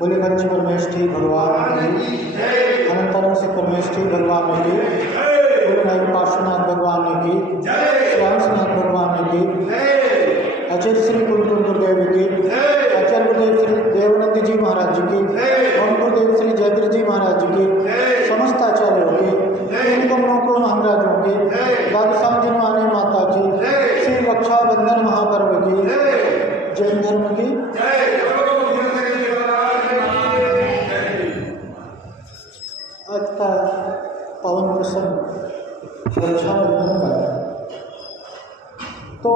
बोले पंच परमेष्ठी भगवान की, अनंतरम से परमेष्ठी भगवान की, बोले नायक पार्श्वनाथ भगवान की, श्यामनाथ भगवान की, आचार्य श्री गुरुकुल गुरुदेव की, आचार्य गुरुदेव श्री देवानंद जी महाराज की, ओम गुरुदेव श्री जयवीर जी महाराज की, समस्त आचार्यों की, तीन महाराजों की, दादा साहब जिनवानी माता की, श्री रक्षाबंधन महापर्व की, जैन धर्म की। आज का पावन प्रसंग रक्षाबंधन का, तो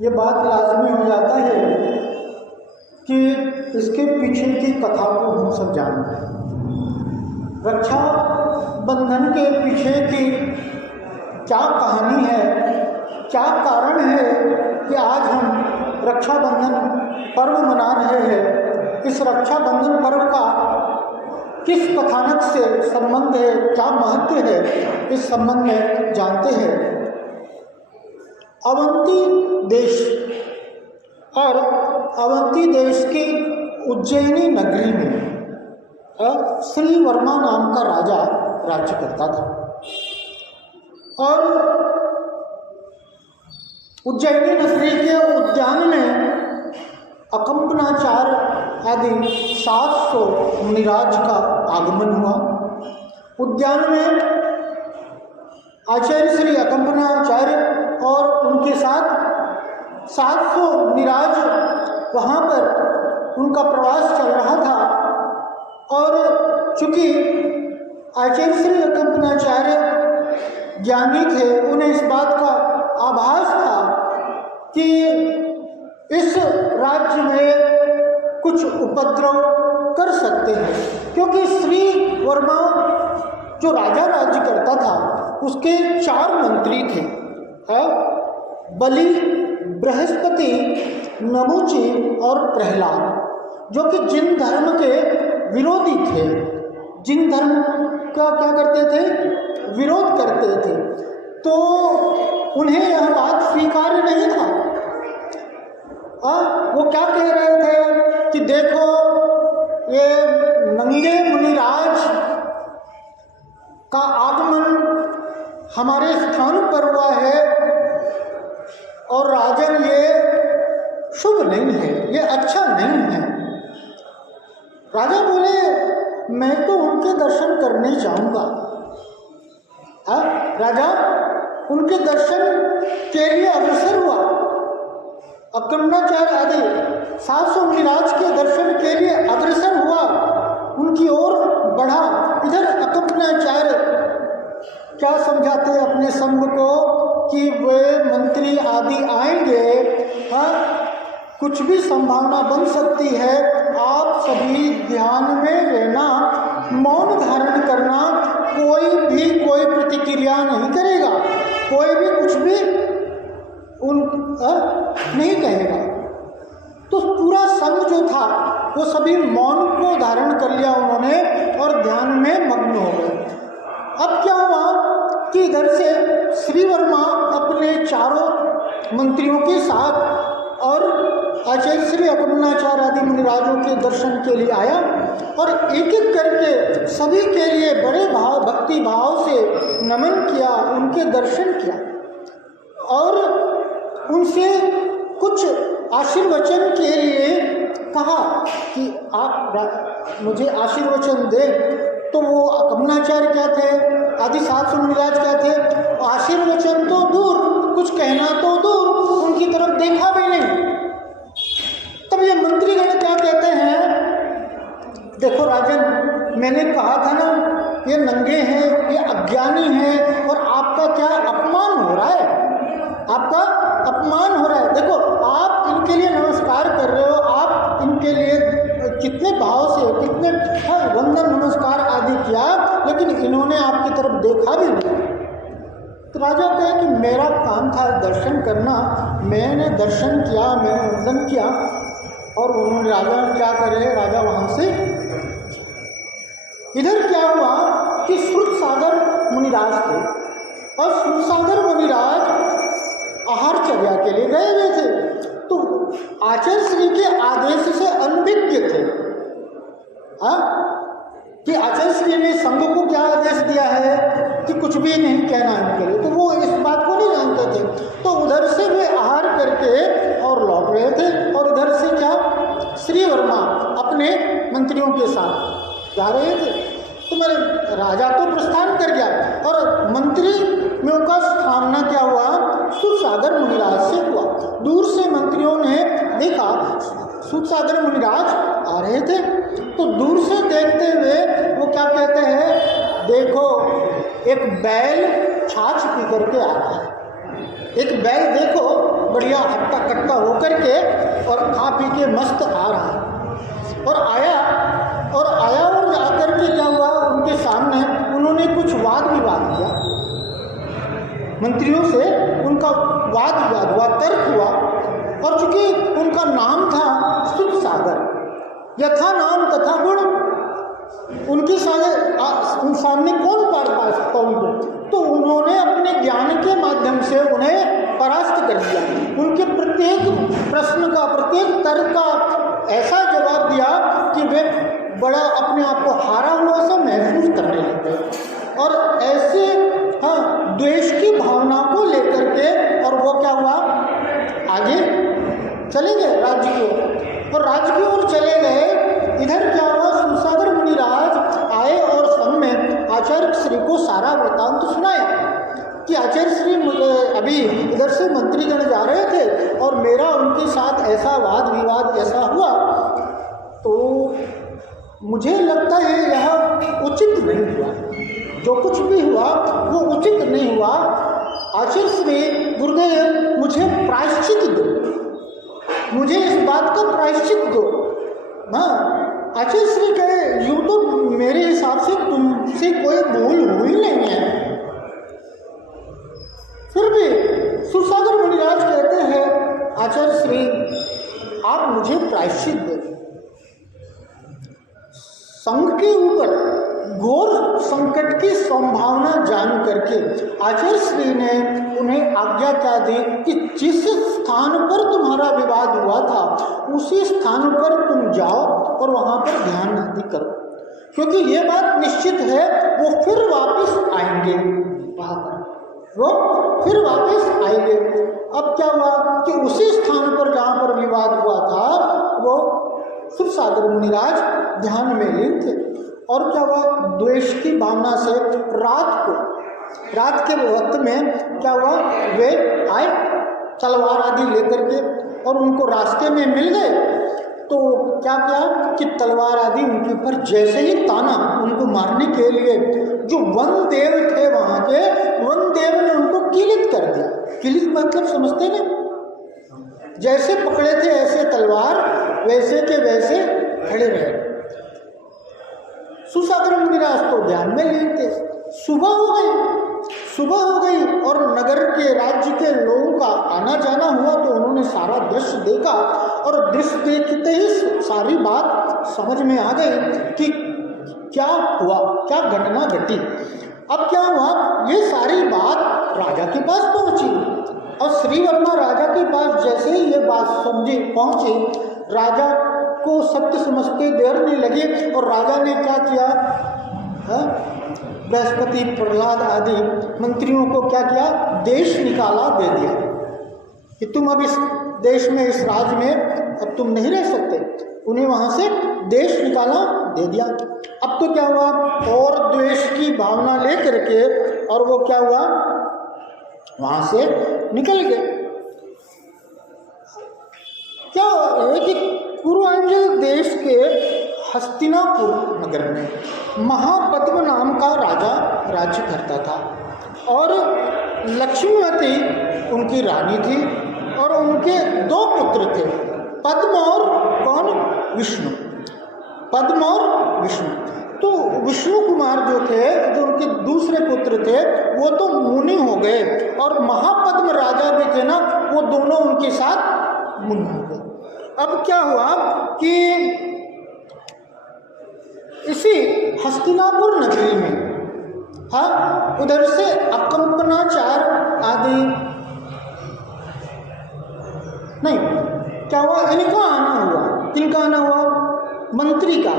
ये बात लाजमी हो जाता है कि इसके पीछे की कथा को हम सब जानते हैं। रक्षा बंधन के पीछे की क्या कहानी है, क्या कारण है कि आज हम रक्षाबंधन पर्व मना रहे हैं। इस रक्षाबंधन पर्व का किस कथानक से संबंध है, क्या महत्व है, इस संबंध में जानते हैं। अवंती देश और अवंती देश की उज्जैनी नगरी में श्री वर्मा नाम का राजा राज्य करता था और उज्जैनी नगरी के उद्यान में अकंपनाचार्य आदि 700 मुनिराज का आगमन हुआ। उद्यान में आचार्य श्री अकंपनाचार्य और उनके साथ 700 मुनिराज वहाँ पर उनका प्रवास चल रहा था और चूँकि आचार्य श्री अकंपनाचार्य ज्ञानी थे, उन्हें इस बात का आभास था कि इस राज्य में कुछ उपद्रव कर सकते हैं, क्योंकि श्री वर्मा जो राजा राज्य करता था उसके 4 मंत्री थे, बलि, बृहस्पति, नमुची और प्रहलाद, जो कि जिन धर्म के विरोधी थे, जिन धर्म का क्या करते थे, विरोध करते थे, तो उन्हें यह बात स्वीकार्य नहीं था। वो क्या कह रहे थे कि देखो ये नंगे मुनिराज का आगमन हमारे स्थान पर हुआ है और राजन ये शुभ नहीं है, ये अच्छा नहीं है। राजा बोले मैं तो उनके दर्शन करने जाऊंगा। राजा उनके दर्शन के लिए अग्रसर हुआ। अकंपनाचार्य आदि 700 मुनिराज के दर्शन के लिए अग्रसर हुआ, उनकी ओर बढ़ा। इधर अकंपनाचार्य क्या समझाते अपने संघ को कि वे मंत्री आदि आएंगे, कुछ भी संभावना बन सकती है, आप सभी ध्यान में रहना, मौन धारण करना, कोई भी कोई प्रतिक्रिया नहीं करेगा, कोई भी कुछ भी नहीं कहेगा। तो पूरा संघ जो था वो सभी मौन को धारण कर लिया उन्होंने और ध्यान में मग्न हो गए। अब क्या हुआ कि इधर से श्री वर्मा अपने 4 मंत्रियों के साथ और आचार्य श्री अकंपनाचार्य आदि मुनिराजों के दर्शन के लिए आया और एक एक करके सभी के लिए बड़े भक्ति भाव से नमन किया, उनके दर्शन किया और उनसे कुछ आशीर्वचन के लिए कहा कि आप मुझे आशीर्वचन दें। तो वो अकंपनाचार्य क्या थे, आदि 700 मुनिराज क्या थे, आशीर्वचन तो दूर, कुछ कहना तो दूर, उनकी तरफ देखा भी नहीं। तब ये मंत्रीगण क्या कहते हैं, देखो राजन, मैंने कहा था ना ये नंगे हैं, ये अज्ञानी हैं और आपका क्या अपमान हो रहा है, आपका अपमान हो रहा है। देखो आप इनके लिए नमस्कार कर रहे हो, आप इनके लिए कितने भाव से कितने वंदन नमस्कार आदि किया, लेकिन इन्होंने आपकी तरफ देखा भी नहीं। तो राजा कहे कि मेरा काम था दर्शन करना, मैंने दर्शन किया, मैंने वंदन किया और उन्होंने राजा क्या करे, राजा वहाँ से। इधर क्या हुआ कि श्रुतसागर मुनिराज थे और श्रुतसागर मुनिराज आहार चर्या के लिए गए हुए थे। तो आचार्य श्री के आदेश से अनभिज्ञ थे। हाँ, कि आचार्य श्री ने संघ को क्या आदेश दिया है कि कुछ भी नहीं कहना इनके लिए, तो वो इस बात को नहीं जानते थे। तो उधर से वे आहार करके और लौट रहे थे, और उधर से क्या श्री वर्मा अपने मंत्रियों के साथ जा रहे थे। तो मेरे राजा तो प्रस्थान कर गया, और मंत्रियों का सामना क्या हुआ, सूतसागर मुनिराज से हुआ। दूर से मंत्रियों ने देखा सूतसागर मुनिराज आ रहे थे, तो दूर से देखते हुए वो क्या कहते हैं, देखो एक बैल छाछ पी करके आ रहा है, एक बैल देखो बढ़िया हट्टा कट्टा होकर के और खा पी के मस्त आ रहा है। और आया और आकर के क्या हुआ, उनके सामने उन्होंने कुछ वाद विवाद किया, मंत्रियों से उनका वाद विवाद हुआ, तर्क हुआ। और चूंकि उनका नाम था सूतसागर, यथा नाम तथा गुण, उनके सामने कौन पार पा सकता उनको, तो उन्होंने अपने ज्ञान के माध्यम से उन्हें परास्त कर दिया। उनके प्रत्येक प्रश्न का, प्रत्येक तर्क का ऐसा जवाब दिया कि वे बड़ा अपने आप को हारा हुआ सा महसूस करने लगे, और ऐसे हाँ द्वेष की भावना को लेकर के, और वो क्या हुआ, आगे चले गए राज्य की ओर, और राज्य की ओर चले गए। इधर क्या हुआ, सूतसागर मुनिराज आए और संग में आचार्य श्री को सारा वृत्तांत सुनाया कि आचार्य श्री अभी इधर से मंत्रीगण जा रहे थे और मेरा उनके साथ ऐसा वाद विवाद ऐसा हुआ, तो मुझे लगता है यह उचित नहीं हुआ, जो कुछ भी हुआ वो उचित नहीं हुआ। आचार्य श्री गुरुदेव मुझे प्रायश्चित दो, मुझे इस बात का प्रायश्चित दो। हाँ, आचार्य श्री कहे यूँ तो मेरे हिसाब से तुमसे कोई भूल हुई नहीं है, फिर भी सूतसागर मुनिराज कहते हैं आचार्य श्री आप मुझे प्रायश्चित दो। संघ के ऊपर घोर संकट की संभावना जान करके आचार्य श्री ने उन्हें आज्ञा क्या दी कि जिस स्थान पर तुम्हारा विवाद हुआ था उसी स्थान पर तुम जाओ और वहां पर ध्यान आदि करो, क्योंकि ये बात निश्चित है वो फिर वापस आएंगे, वहां पर वो फिर वापस आएंगे। अब क्या हुआ कि उसी स्थान पर जहां पर विवाद हुआ था वो सूतसागर मुनिराज ध्यान में लीन थे, और क्या हुआ, द्वेष की भावना से रात के वक्त में क्या हुआ, वे आए तलवार आदि लेकर के, और उनको रास्ते में मिल गए। तो क्या किया कि तलवार आदि उनके ऊपर जैसे ही ताना उनको मारने के लिए, जो वन देव थे वहां के, वन देव ने उनको किलित कर दिया। किलित मतलब समझते ना, जैसे पकड़े थे ऐसे तलवार वैसे के वैसे खड़े रहे। सूतसागर मुनिराज तो ध्यान में लीन थे। सुबह हो गई और नगर के राज्य के लोगों का आना जाना हुआ, तो उन्होंने सारा दृश्य देखा, और दृश्य देखते ही सारी बात समझ में आ गई कि क्या हुआ, क्या घटना घटी। अब क्या हुआ, ये सारी बात राजा के पास पहुंची, और श्रीवर्मा राजा के पास जैसे ही ये बात पहुंची, राजा को सत्य समझते देर नहीं लगी, और राजा ने क्या किया, बृहस्पति प्रहलाद आदि मंत्रियों को क्या किया, देश निकाला दे दिया कि तुम अब इस देश में, इस राज्य में अब तुम नहीं रह सकते। उन्हें वहां से देश निकाला दे दिया। अब तो क्या हुआ, और द्वेष की भावना लेकर के, और वो क्या हुआ, वहां से निकल गए। क्या है कि पूर्वांचल देश के हस्तिनापुर नगर में महापद्म नाम का राजा राज्य करता था, और लक्ष्मीवती उनकी रानी थी, और उनके 2 पुत्र थे, पद्म और कौन, विष्णु, पद्म और विष्णु। तो विष्णु कुमार जो थे, जो उनके दूसरे पुत्र थे, वो तो मुनि हो गए, और महापद्म राजा भी थे ना, वो दोनों उनके साथ मुनि हो गए। अब क्या हुआ कि इसी हस्तिनापुर नगरी में, हाँ, उधर से अकंपनाचार आदि नहीं, क्या हुआ, इनका आना हुआ। किनका आना हुआ? मंत्री का,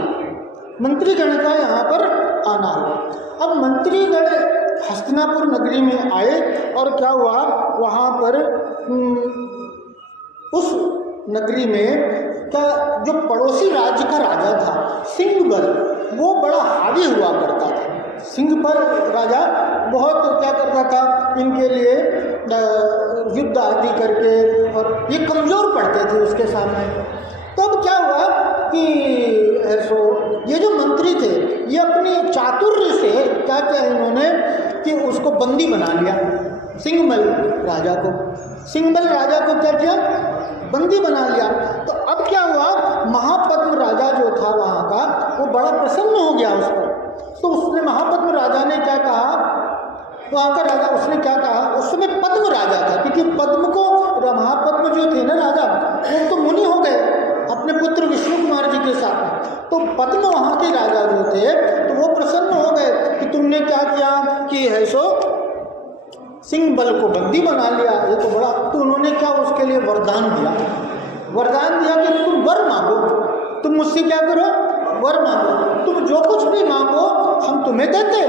मंत्रीगण का यहाँ पर आना हुआ। अब मंत्रीगण हस्तिनापुर नगरी में आए और क्या हुआ, वहाँ पर उस नगरी में क्या जो पड़ोसी राज्य का राजा था सिंहबल, वो बड़ा हावी हुआ करता था। सिंहबल राजा बहुत क्या करता था, इनके लिए युद्ध आदि करके, और ये कमज़ोर पड़ते थे उसके सामने। तब क्या हुआ कि ये जो मंत्री थे ये अपनी चातुर्य से क्या किया इन्होंने कि उसको बंदी बना लिया, सिंहबल राजा को। सिंहबल राजा को क्या किया, बंदी बना लिया। तो अब क्या हुआ, महापद्म राजा जो था वहाँ का, वो बड़ा प्रसन्न हो गया उस पर। तो उसने, महापद्म राजा ने क्या कहा, वहाँ का राजा, उसने क्या कहा, उस समय पद्म राजा था, क्योंकि पद्म को, महापद्म जो थे ना राजा, वो तो मुनि हो गए अपने पुत्र विष्णु कुमार जी के साथ। तो पद्म वहाँ के राजा जो थे, तो वो प्रसन्न हो गए कि तुमने क्या किया कि है सो सिंहबल को बंदी बना लिया, ये तो बड़ा। तो उन्होंने क्या उसके लिए वरदान दिया, वरदान दिया कि तुम वर मांगो, तुम मुझसे क्या करो, वर मांगो, तुम जो कुछ भी मांगो हम तुम्हें देते।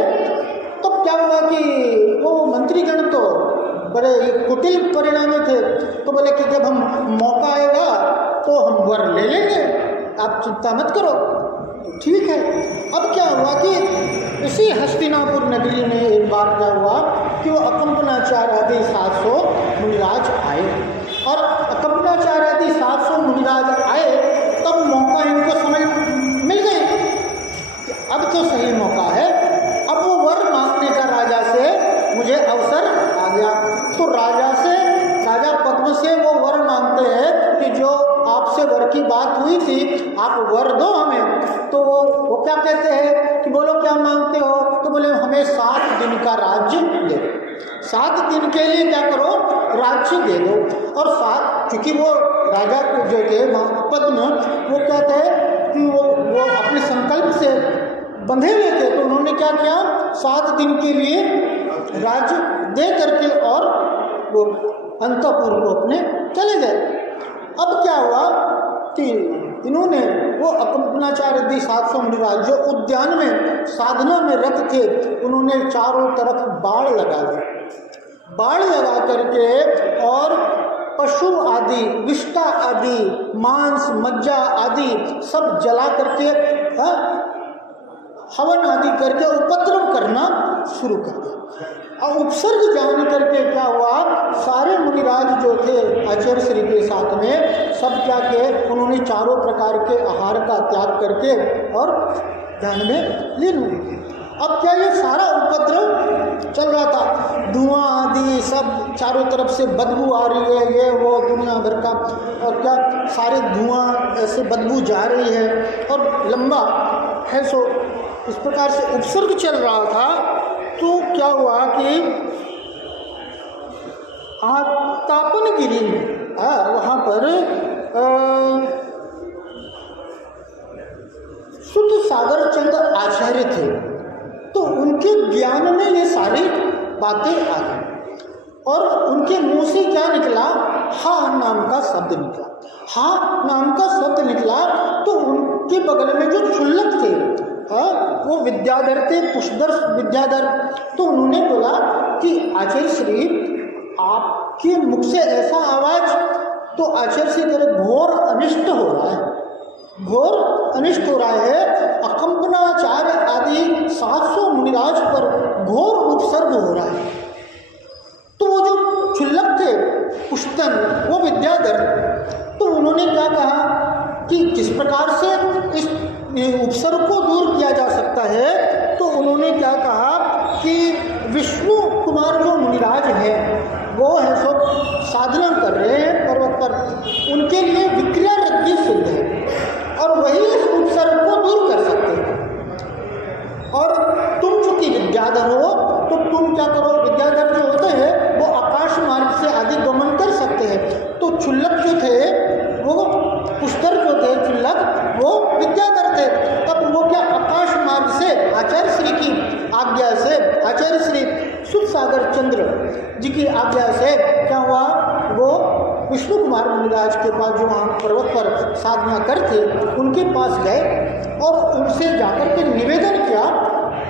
तब क्या हुआ कि वो मंत्रीगण तो बड़े कुटिल परिणामी थे, तो बोले कि जब हम मौका आएगा तो हम वर ले लेंगे, आप चिंता मत करो। तो ठीक है। अब क्या हुआ कि इसी हस्तिनापुर नगरी में एक बार क्या हुआ कि वो अकंपनाचार्य आदि 700 मुनिराज आए, और अकंपनाचार्य आदि 700 मुनिराज आए, तब मौका इनको समझ मिल गई कि अब तो सही मौका है, अब वो वर मांगने का राजा से मुझे अवसर आ गया। तो राजा से, राजा पद्म से वो वर मांगते हैं कि जो आपसे वर की बात हुई थी, आप वर दो हमें। तो वो क्या कहते हैं कि बोलो क्या मांगते हो, तो बोले हमें 7 दिन का राज्य दे, 7 दिन के लिए क्या करो, राज्य दे दो। और 7, क्योंकि वो राजा जो थे पद्म, वो कहते हैं कि वो अपने संकल्प से बंधे हुए थे, तो उन्होंने क्या किया, 7 दिन के लिए राज्य दे करके और वो अंतपुर को अपने चले गए। अब क्या हुआ कि इन्होंने वो अकंपनाचार्य आदि 700 मुनिराज जो उद्यान में साधना में रत थे, उन्होंने चारों तरफ बाड़ लगा दी, बाड़ लगा करके, और पशु आदि, विष्टा आदि, मांस मज्जा आदि सब जला करके, हवन आदि करके उपद्रव करना शुरू कर दिया। और उपसर्ग जान करके क्या हुआ, सारे मुनिराज जो थे आचार्य श्री के साथ में, सब क्या किए, उन्होंने चारों प्रकार के आहार का त्याग करके और ध्यान में लीन हुए। अब क्या ये सारा उपद्रव चल रहा था, धुआं आदि सब चारों तरफ से बदबू आ रही है, ये वो दुनिया भर का, और क्या सारे धुआं ऐसे बदबू जा रही है, और लंबा है सो इस प्रकार से उपसर्ग चल रहा था। तो क्या हुआ कि तापनगिरी में वहाँ पर शुद्ध सागर चंद आचार्य थे, तो उनके ज्ञान में ये सारी बातें आ गई, और उनके मुंह से क्या निकला, हा नाम का शब्द निकला। हा नाम का शब्द निकला तो उनके बगल में जो क्षुल्लक थे, वो विद्याधर थे, पुष्धर विद्याधर, तो उन्होंने बोला कि आचार्य श्री आपके मुख से ऐसा आवाज, तो आचार्य श्री करे घोर अनिष्ट हो रहा है, घोर अनिष्ट हो रहा है, अकंपनाचार्य आदि 700 मुनिराज पर घोर उपसर्ग हो रहा है। तो वो जो क्षुल्लक थे पुष्तन, वो विद्याधर, तो उन्होंने क्या कहा कि किस प्रकार से इस उपसर्ग को दूर किया जा सकता है। तो उन्होंने क्या कहा कि विष्णु कुमार जो मुनिराज हैं, वो है सब साधना कर रहे हैं पर्वत पर, उनके लिए विक्रिया रज्ञ सिद्ध है, और वही इस उपसर्ग को दूर कर सकते हैं। और तुम चूंकि विद्याधर हो, तो तुम क्या करो, विद्याधर जो होते हैं वो आकाश मार्ग से आदि गमन कर सकते हैं। तो क्षुल्लक जो थे, वो पुष्कर जो थे क्षुल्लक, वो विद्याधर थे। तब वो क्या आकाश मार्ग से आचार्य श्री की आज्ञा से, आचार्य श्री शुद्ध सागर चंद्र जी की आज्ञा से क्या हुआ, वो विष्णु कुमार मुनिराज के पास, जो वहाँ पर्वत पर साधना करते, उनके पास गए और उनसे जाकर के निवेदन किया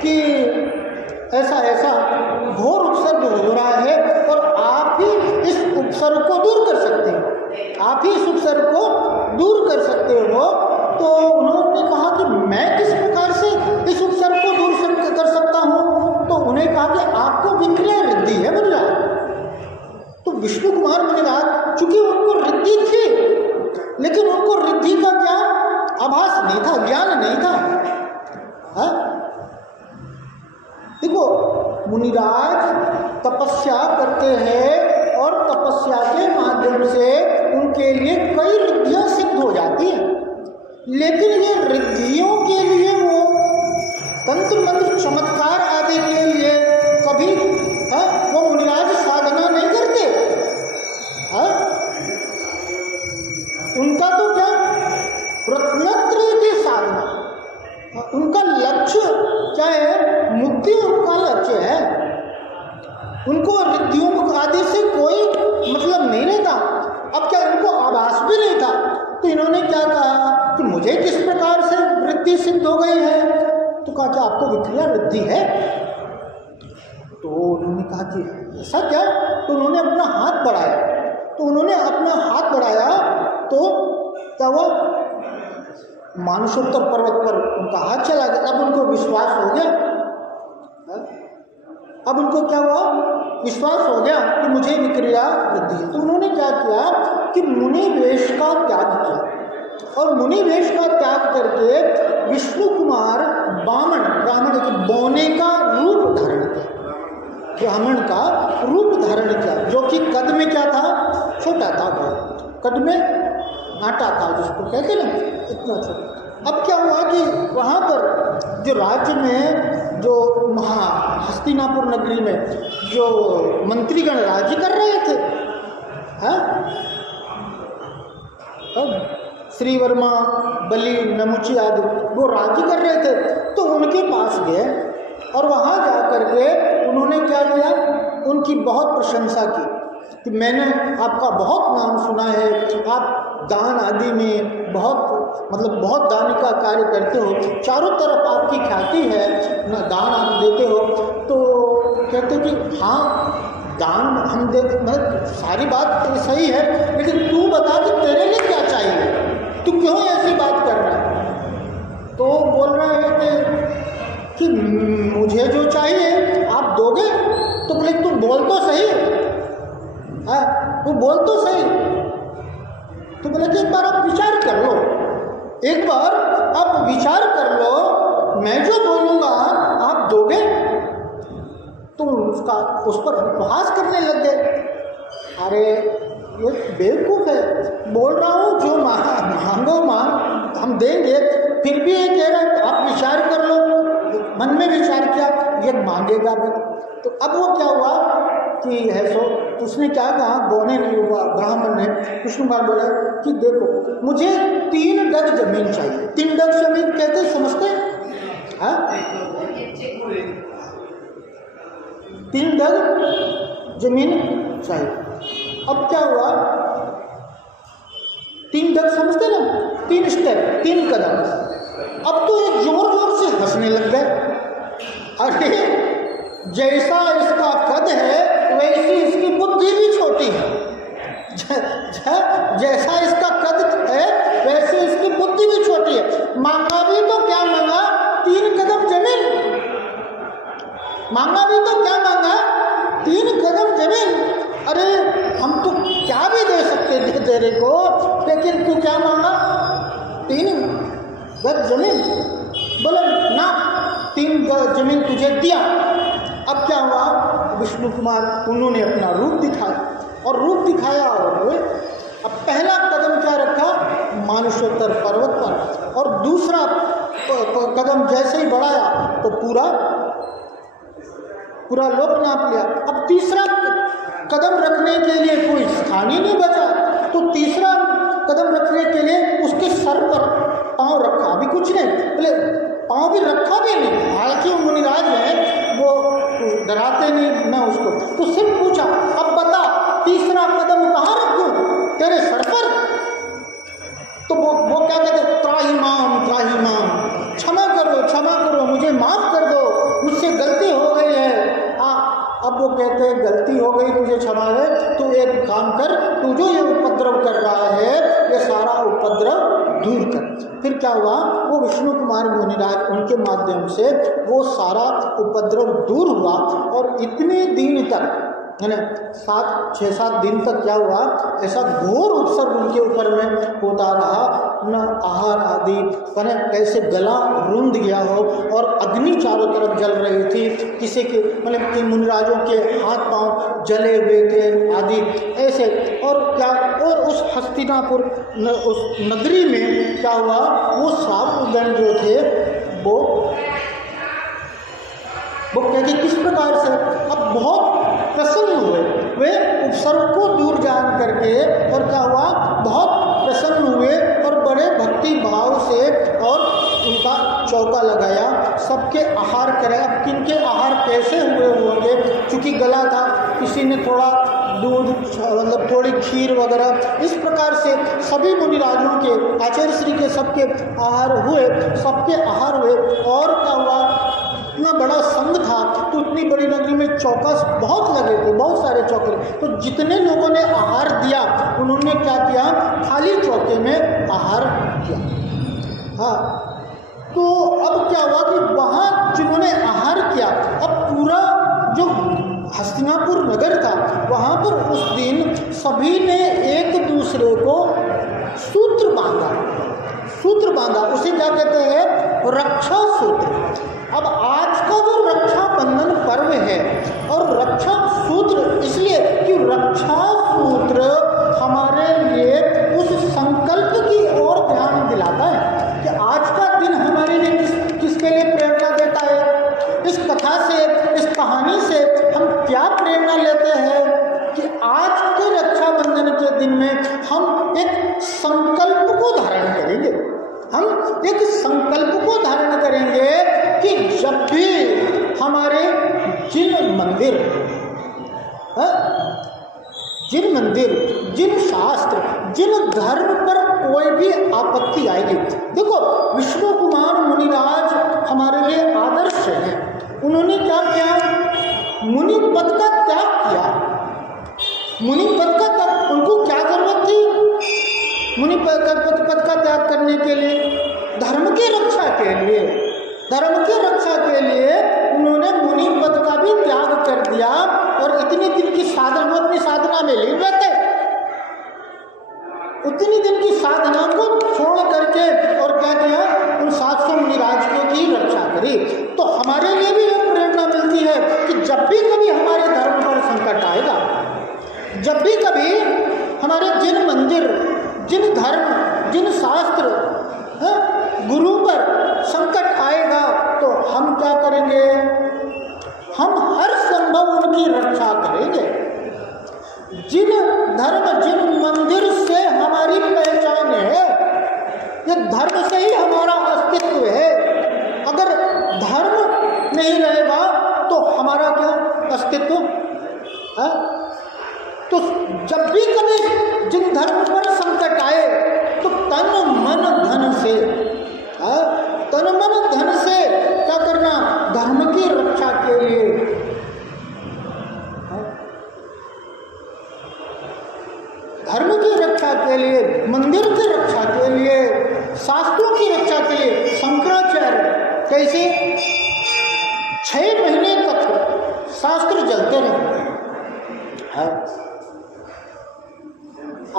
कि ऐसा ऐसा घोर उपसर्ग हो रहा है और आप ही इस उपसर्ग को दूर कर सकते हो, आप ही इस उपसर्ग को दूर कर सकते हो। तो उन्होंने कहा कि मैं किस प्रकार से इस उपसर्ग को दूर कर सकता हूँ? तो उन्हें कहा कि आपको विक्रिया रिद्धि है मुनिराज। तो विष्णु कुमार मुनिराज, चूंकि उनको रिद्धि थी, लेकिन उनको रिद्धि का क्या आभास नहीं था, ज्ञान नहीं था। देखो, मुनिराज तपस्या करते हैं और तपस्या के माध्यम से उनके लिए कई रिद्धियां सिद्ध हो जाती हैं, लेकिन ये रिद्धियों के लिए वो तंत्र मंत्र चमत्कार आदि के लिए कभी वो मुनिराज साधना नहीं करते। उनका तो क्या रत्नत्रय की साधना, उनका लक्ष्य क्या है? मुक्ति उनका लक्ष्य है। उनको रिद्धियों आदि से कोई मतलब नहीं रहता। अब क्या इनको आभास भी नहीं था, तो इन्होंने क्या कहा कि मुझे किस प्रकार से वृद्धि सिद्ध हो गई है? तो कहा क्या आपको विक्रिया वृद्धि है? तो उन्होंने कहा कि ऐसा क्या? तो उन्होंने अपना हाथ बढ़ाया, तो उन्होंने अपना हाथ बढ़ाया तो क्या हुआ? मानसोत्तर पर्वत पर उनका हाथ चला गया। अब उनको विश्वास हो गया, अब उनको क्या हुआ? विश्वास हो गया कि मुझे विक्रिया वृद्धि है। तो उन्होंने क्या किया कि मुनि वेश का त्याग किया, और मुनि वेश का त्याग करके विष्णु कुमार ब्राह्मण के बौने का रूप धारण किया, ब्राह्मण का रूप धारण किया, जो कि कद में क्या था? छोटा था, कद में आटा था, जिसको कहते ना, इतना छोटा। अब क्या हुआ कि वहाँ पर जो राज्य में, जो हस्तिनापुर नगरी में जो मंत्रीगण राज्य कर रहे थे, श्रीवर्मा, बलि, नमुची आदि, वो राज्य कर रहे थे। तो उनके पास गए और वहाँ जा कर के उन्होंने क्या किया? उनकी बहुत प्रशंसा की कि मैंने आपका बहुत नाम सुना है, आप दान आदि में बहुत दान का कार्य करते हो, चारों तरफ आपकी ख्याति है, ना दान आप देते हो। तो कहते कि हाँ, दान हम दे, मतलब सारी बात तो सही है, लेकिन तू बता कि तेरे लिए क्या चाहिए, तू क्यों ऐसी बात कर रहा है? तो बोल रहे हैं कि मुझे जो चाहिए आप दोगे। तो बोले तू बोल तो सही, वो बोल तो सही। तो बोले कि एक बार आप विचार कर लो, एक बार आप विचार कर लो, मैं जो बोलूँगा आप दोगे। तो उस पर उपहास करने लग गए। अरे ये बेवकूफ़ है, बोल रहा हूँ जो मांगो मांग हम देंगे, फिर भी ये कह रहा है आप विचार कर लो। मन में विचार किया, ये मांगेगा भी। तो अब वो क्या हुआ कि है सो उसने क्या कहा, बोने नहीं हुआ ब्राह्मण ने। विष्णु कुमार बोले कि देखो मुझे 3 गज जमीन चाहिए। 3 गज जमीन कहते समझते? 3 गज जमीन चाहिए। अब क्या हुआ, 3 गज समझते ना, 3 स्टेप, 3 कदम। अब तो ये जोर जोर से हंसने लग गए। अरे जैसा इसका कद है वैसी इसकी बुद्धि भी छोटी है, जैसा इसका कद है वैसे इसकी बुद्धि भी छोटी है। मांगा भी तो क्या मांगा, 3 कदम जमीन। मांगा भी तो क्या मांगा, 3 कदम जमीन। अरे हम तो क्या भी दे सकते थे तेरे को, लेकिन तू क्या मांगा, 3 गज जमीन। बोले ना, 3 गज जमीन तुझे दिया। अब क्या हुआ, विष्णु कुमार उन्होंने अपना रूप दिखाया, और रूप दिखाया और अब पहला कदम क्या रखा, मानसोत्तर पर्वत पर, और दूसरा कदम जैसे ही बढ़ाया तो पूरा लोक नाप लिया। अब तीसरा कदम रखने के लिए कोई स्थान ही नहीं बचा, तो तीसरा कदम रखने के लिए उसके सर पर पाँव रखा, अभी कुछ नहीं, बोले पाँव भी रखा भी नहीं। हालांकि मुनिराज है, वो डराते नहीं मैं उसको, तो सिर्फ पूछा अब बता तीसरा कदम कहाँ रखूं, तेरे क्या कहते, त्राही माम, क्षमा करो, मुझे माफ कर दो, मुझसे गलती हो गई है। अब वो कहते हैं गलती हो गई, तुझे क्षमा है, तू एक काम कर, तू जो ये उपद्रव कर रहा है ये सारा उपद्रव दूर कर। फिर क्या हुआ, वो विष्णु कुमार मुनिराज उनके माध्यम से वो सारा उपद्रव दूर हुआ। और इतने दिन तक है ना 6-7 दिन तक क्या हुआ, ऐसा घोर उत्सर्ग उनके ऊपर में होता रहा, न आहार आदि मैंने कैसे गला रुंध गया हो, और अग्नि चारों तरफ जल रही थी, किसी के मतलब कि मुनिराजों के हाथ पांव जले हुए थे आदि ऐसे। और क्या, और उस हस्तिनापुर उस नगरी में क्या हुआ, वो शापगण जो थे वो कहते किस प्रकार से अब बहुत प्रसन्न हुए, वे उपसर्ग को दूर जान करके, और क्या हुआ, बहुत प्रसन्न हुए और बड़े भक्ति भाव से और उनका चौका लगाया, सबके आहार कराया। अब किनके आहार कैसे हुए होंगे, चूँकि गला था, किसी ने थोड़ा दूध मतलब थोड़ी खीर वगैरह, इस प्रकार से सभी मुनिराजों के आचार्य श्री के सबके आहार हुए, सबके आहार हुए। और क्या हुआ, इतना बड़ा संघ था तो इतनी बड़ी नगरी में चौकस बहुत लगे थे, बहुत सारे चौके, तो जितने लोगों ने आहार दिया उन्होंने क्या किया, खाली चौके में आहार किया। हाँ, तो अब क्या हुआ कि वहाँ जिन्होंने आहार किया, अब पूरा जो हस्तिनापुर नगर था वहाँ पर उस दिन सभी ने एक दूसरे को सूत्र बांधा, उसे क्या कहते हैं, रक्षा सूत्र। अब आज का वो रक्षाबंधन पर्व है, और रक्षा सूत्र इसलिए कि रक्षा सूत्र हमारे लिए उस संकल्प की ओर ध्यान दिलाता है कि आज का दिन हमारे लिए किसके लिए प्रेरणा देता है। इस कथा से, इस कहानी से हम क्या प्रेरणा लेते हैं कि आज के रक्षाबंधन के दिन में हम एक संकल्प को धारण करेंगे, हम एक संकल्प को धारण करेंगे कि जब भी हमारे जिन मंदिर, जिन शास्त्र, जिन धर्म पर कोई भी आपत्ति आएगी, देखो विष्णु कुमार मुनिराज हमारे लिए आदर्श हैं। उन्होंने क्या किया, मुनि पद का त्याग किया। मुनि पद का त्याग, उनको क्या जरूरत थी मुनि पद का त्याग करने के लिए? धर्म की रक्षा के लिए, धर्म की रक्षा के लिए उन्होंने मुनि पद का भी त्याग कर दिया। और इतने दिन की साधना, अपनी साधना में लीन रहते, उतनी दिन की साधना को छोड़ करके और क्या किया, उन 700 मुनिराजों की रक्षा करी। तो हमारे लिए भी एक प्रेरणा मिलती है कि जब भी कभी हमारे धर्म पर संकट आएगा, जब भी कभी हमारे जिन मंदिर, जिन धर्म, जिन शास्त्र, गुरु पर संकट आएगा, तो हम क्या करेंगे, हम हर संभव उनकी रक्षा करेंगे। जिन धर्म, जिन मंदिर से हमारी पहचान है, ये धर्म से ही हमारा अस्तित्व है। अगर धर्म नहीं रहेगा तो हमारा क्या अस्तित्व है? तो जब भी कभी जिन धर्म पर संकट आए तो तन मन धन से क्या करना, धर्म की रक्षा के लिए, धर्म की रक्षा के लिए, मंदिर की रक्षा के लिए, शास्त्रों की रक्षा के लिए। शंकराचार्य कैसे 6 महीने तक शास्त्र जलते रहे।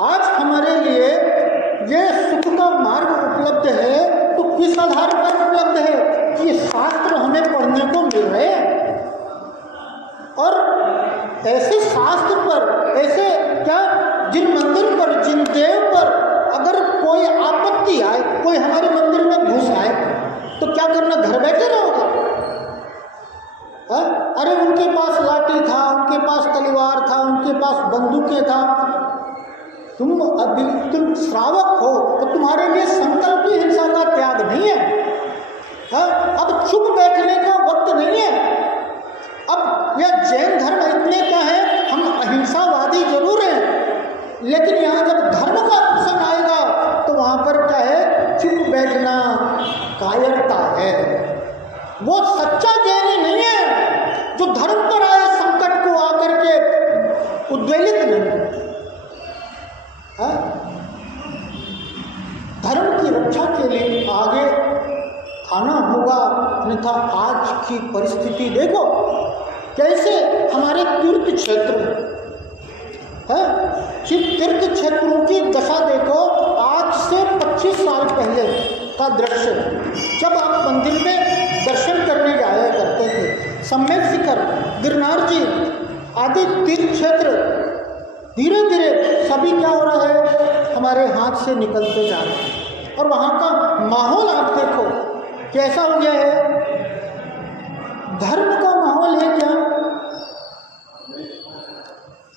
आज हमारे लिए ये सुख का मार्ग उपलब्ध है तो किस आधार पर उपलब्ध है कि ये शास्त्र हमें पढ़ने को मिल रहे हैं। और ऐसे शास्त्र पर, ऐसे क्या, जिन मंदिर पर, जिन देव पर अगर कोई आपत्ति आए, कोई हमारे मंदिर में घुस आए, तो क्या करना, घर बैठे रहोगे? अरे उनके पास लाठी था, उनके पास तलवार था, उनके पास बंदूकें था, तुम श्रावक हो तो तुम्हारे लिए संकल्प की हिंसा का त्याग नहीं है। अब चुप बैठने का वक्त नहीं है। अब यह जैन धर्म इतने क्या है, हम अहिंसावादी जरूर हैं, लेकिन यहाँ जब धर्म का प्रसंग आएगा तो वहाँ पर क्या है, है। वो सच्चा ज्ञानी नहीं है जो धर्म पर आए संकट को आकर के उद्वेलित नहीं है। धर्म की रक्षा के लिए आगे आना होगा, अन्यथा आज की परिस्थिति देखो कैसे हमारे तीर्थ क्षेत्र है, तीर्थ क्षेत्रों की दशा देखो। आज से 25 साल पहले का दृश्य, जब आप मंदिर में दर्शन करने जाया करते थे, सम्यक शिखर, गिरनार जी आदि तीर्थ क्षेत्र, धीरे धीरे सभी क्या हो रहा है, हमारे हाथ से निकलते जा रहे हैं। और वहाँ का माहौल आप देखो कैसा हो गया है, धर्म का माहौल है क्या?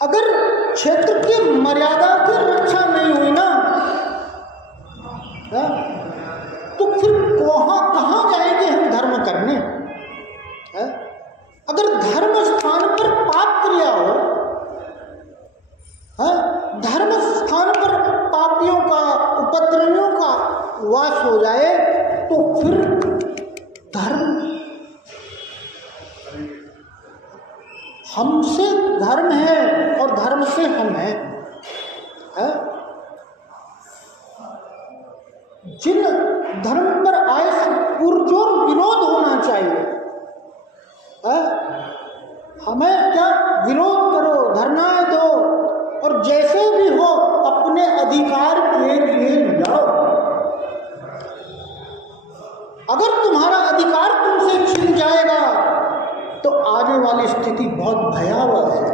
अगर क्षेत्र की मर्यादा की रक्षा नहीं हुई ना, तो फिर कहाँ जाएंगे हम धर्म करने? अगर धर्म स्थान पर पाप क्रिया हो, धर्म स्थान पर पापियों का, उपद्रवियों का वास हो जाए, तो फिर धर्म हमसे धर्म है और धर्म से हम हैं। जिन धर्म पर आए पुरजोर विरोध होना चाहिए। हमें क्या विरोध करो, धरनाएं दो, और जैसे भी हो अपने अधिकार के लिए लड़ो। अगर तुम्हारा अधिकार तुमसे छिन जाएगा तो आने वाली स्थिति बहुत भयावह है।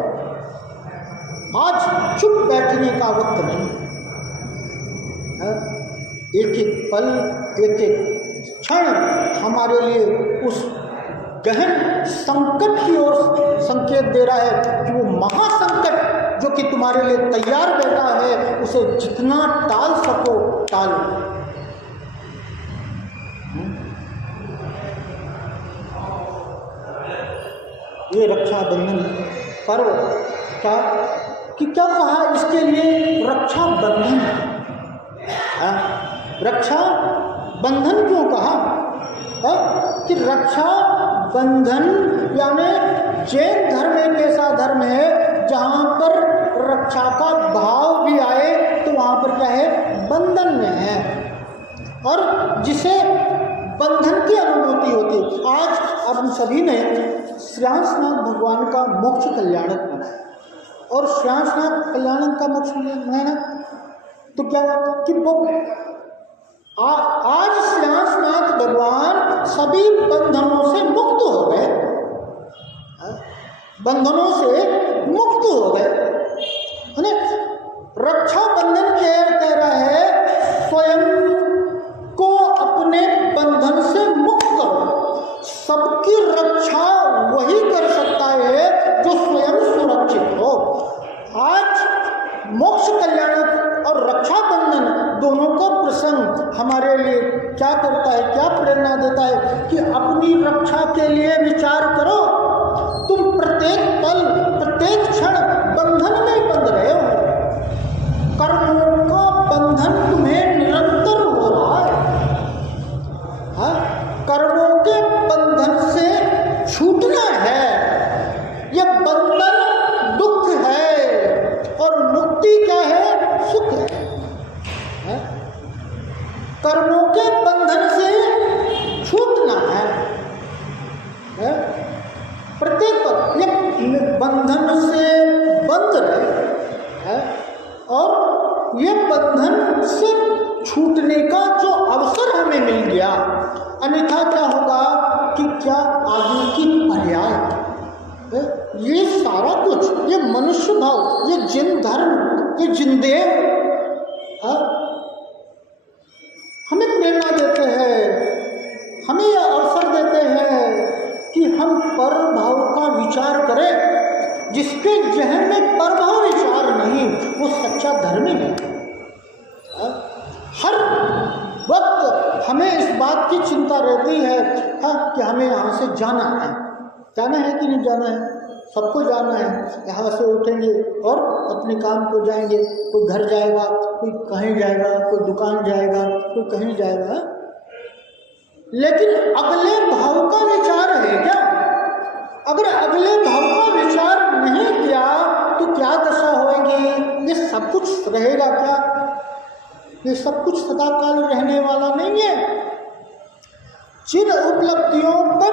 आज चुप बैठने का वक्त नहीं है। एक एक पल, एक एक क्षण हमारे लिए उस गहन संकट की ओर संकेत दे रहा है कि वो महासंकट जो कि तुम्हारे लिए तैयार बैठा है, उसे जितना टाल सको टालो। ये रक्षाबंधन पर्व क्या कहा इसके लिए? रक्षा बंधन। रक्षा बंधन क्यों कहा? कि रक्षा बंधन यानी जैन धर्म एक ऐसा धर्म है जहाँ पर रक्षा का भाव भी आए तो वहाँ पर क्या है? बंधन में है, और जिसे बंधन की अनुभूति होती है। आज हम सभी ने श्रेयांसनाथ भगवान का मोक्ष कल्याणक बनाया, और श्रेयांसनाथ कल्याणक का मोक्ष बनाया तो क्या कि वो आज श्रेयांसनाथ भगवान सभी बंधनों से मुक्त हो गए, बंधनों से मुक्त हो गए। रक्षा बंधन कह रहा है स्वयं को अपने बंधन से मुक्त करो। सबकी रक्षा वही कर सकता है जो स्वयं सुरक्षित हो। आज मोक्ष कल्याणक और रक्षा बंधन दोनों का प्रसंग हमारे लिए क्या करता है, क्या प्रेरणा देता है कि अपनी रक्षा के लिए विचार करो। तुम प्रत्येक पल, प्रत्येक क्षण बंधन में बंध रहे हो। कर्मों का बंधन तुम्हें निरंतर हो रहा है। कर्मों के बंधन से छूटना है। यह बंधन दुख है और मुक्ति क्या है? सुख है। कर्मों के बंधन से छूटना है। प्रत्येक पल ये बंधन से बंध रहे है, और ये बंधन से छूटने का जो अवसर हमें मिल गया, अन्यथा क्या होगा कि क्या आगे की पर्याय, ये सारा कुछ, ये मनुष्य भाव, ये जिन धर्म, ये जिन देव हमें प्रेरणा देते हैं, हमें यह अवसर देते हैं कि हम पर भाव का विचार करें। जिसके जहन में पर भाव विचार नहीं, वो सच्चा धर्मी नहीं। हर वक्त हमें इस बात की चिंता रहती है कि हमें यहाँ से जाना है कि नहीं जाना है। सबको जाना है। यहाँ से उठेंगे और अपने काम को जाएंगे। कोई घर जाएगा, कोई कहीं जाएगा, कोई दुकान जाएगा, कोई कहीं जाएगा। लेकिन अगले भाव का विचार है क्या? अगर अगले भाव का विचार नहीं किया तो क्या दशा होगी? ये सब कुछ रहेगा क्या? ये सब कुछ सदाकाल रहने वाला नहीं है। जिन उपलब्धियों पर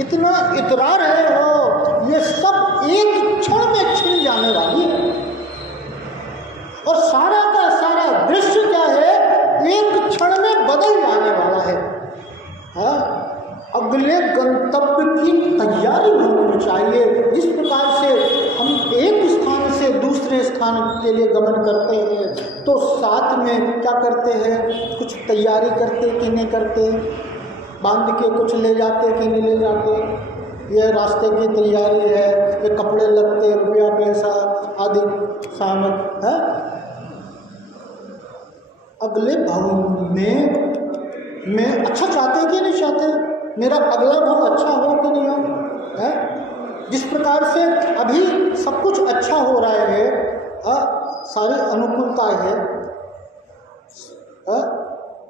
इतना इतरा रहे हो, ये सब एक क्षण में छिन जाने वाली है। और सारा का सारा दृश्य क्या है? एक क्षण में बदल जाने वाला है। हाँ? अगले गंतव्य की तैयारी होनी चाहिए। जिस प्रकार से हम एक स्थान से दूसरे स्थान के लिए गमन करते हैं तो साथ में क्या करते हैं? कुछ तैयारी करते कि नहीं करते? बांध के कुछ ले जाते कि नहीं ले जाते? ये रास्ते की तैयारी है, ये कपड़े लगते, रुपया पैसा आदि सामग्री है। अगले भाव में मैं अच्छा चाहते कि नहीं चाहते? मेरा अगला भाव अच्छा हो कि नहीं हो? है? जिस प्रकार से अभी सब कुछ अच्छा हो रहा है, सारी अनुकूलता है,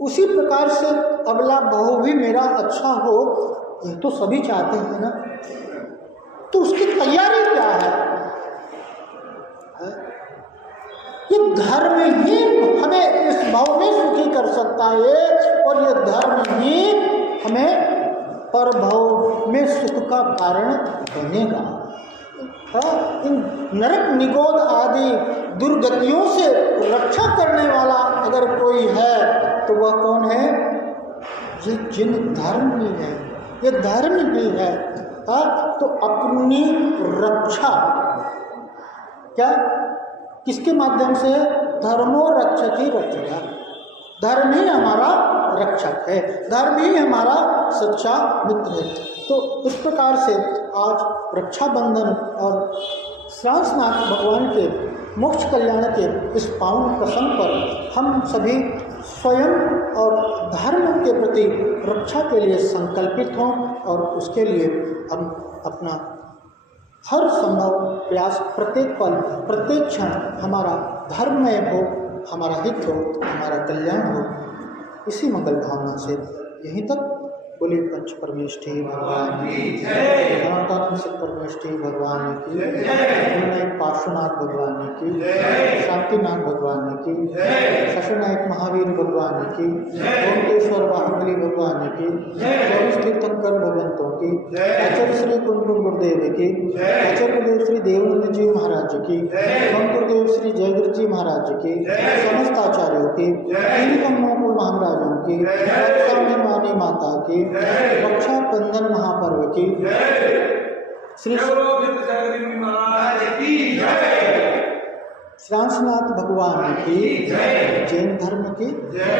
उसी प्रकार से अगला भाव भी मेरा अच्छा हो, ये तो सभी चाहते हैं ना। तो उसकी तैयारी क्या है? ये धर्म ही हमें इस भाव में सुखी कर सकता है और ये धर्म ही हमें पर भाव में सुख का कारण बनेगा। इन नरक निगोद आदि दुर्गतियों से रक्षा करने वाला अगर कोई है तो वह कौन है? ये जिन धर्म ही है, ये धर्म ही है। तो अपनी रक्षा क्या किसके माध्यम से? धर्मो रक्षति रक्षया। धर्म ही हमारा रक्षक है, धर्म ही हमारा सच्चा मित्र है। तो इस प्रकार से आज रक्षाबंधन और श्रांसनाथ भगवान के मोक्ष कल्याण के इस पावन प्रसंग पर हम सभी स्वयं और धर्म के प्रति रक्षा के लिए संकल्पित हों और उसके लिए हम अपना हर संभव प्रयास प्रत्येक पल प्रत्येक क्षण हमारा धर्ममय हो, हमारा हित हो, हमारा कल्याण हो, इसी मंगल भावना से यहीं तक बोलिए। पंच परमेष्ठी भगवान की जय, अनंतात्मक परमेष्ठी भगवान की जय, पार्श्वनाथ भगवान की जय, शांतिनाथ भगवान की जय, शशनायक महावीर भगवान की जय, ओंकेश्वर बाहुबली भगवान की जय, तीर्थंकर भगवंतों की जय, आचार्य श्री कुंकुम गुरुदेव की जय, आचार्य गुरुदेव श्री देवानंद जी महाराज की जय, गुरुदेव श्री जयगुरु जी महाराज की जय, समस्त आचार्यों की जय, महाराजों की वाणी माता की रक्षाबंधन महापर्व की श्री श्रांसनाथ भगवान की जैन धर्म की जय।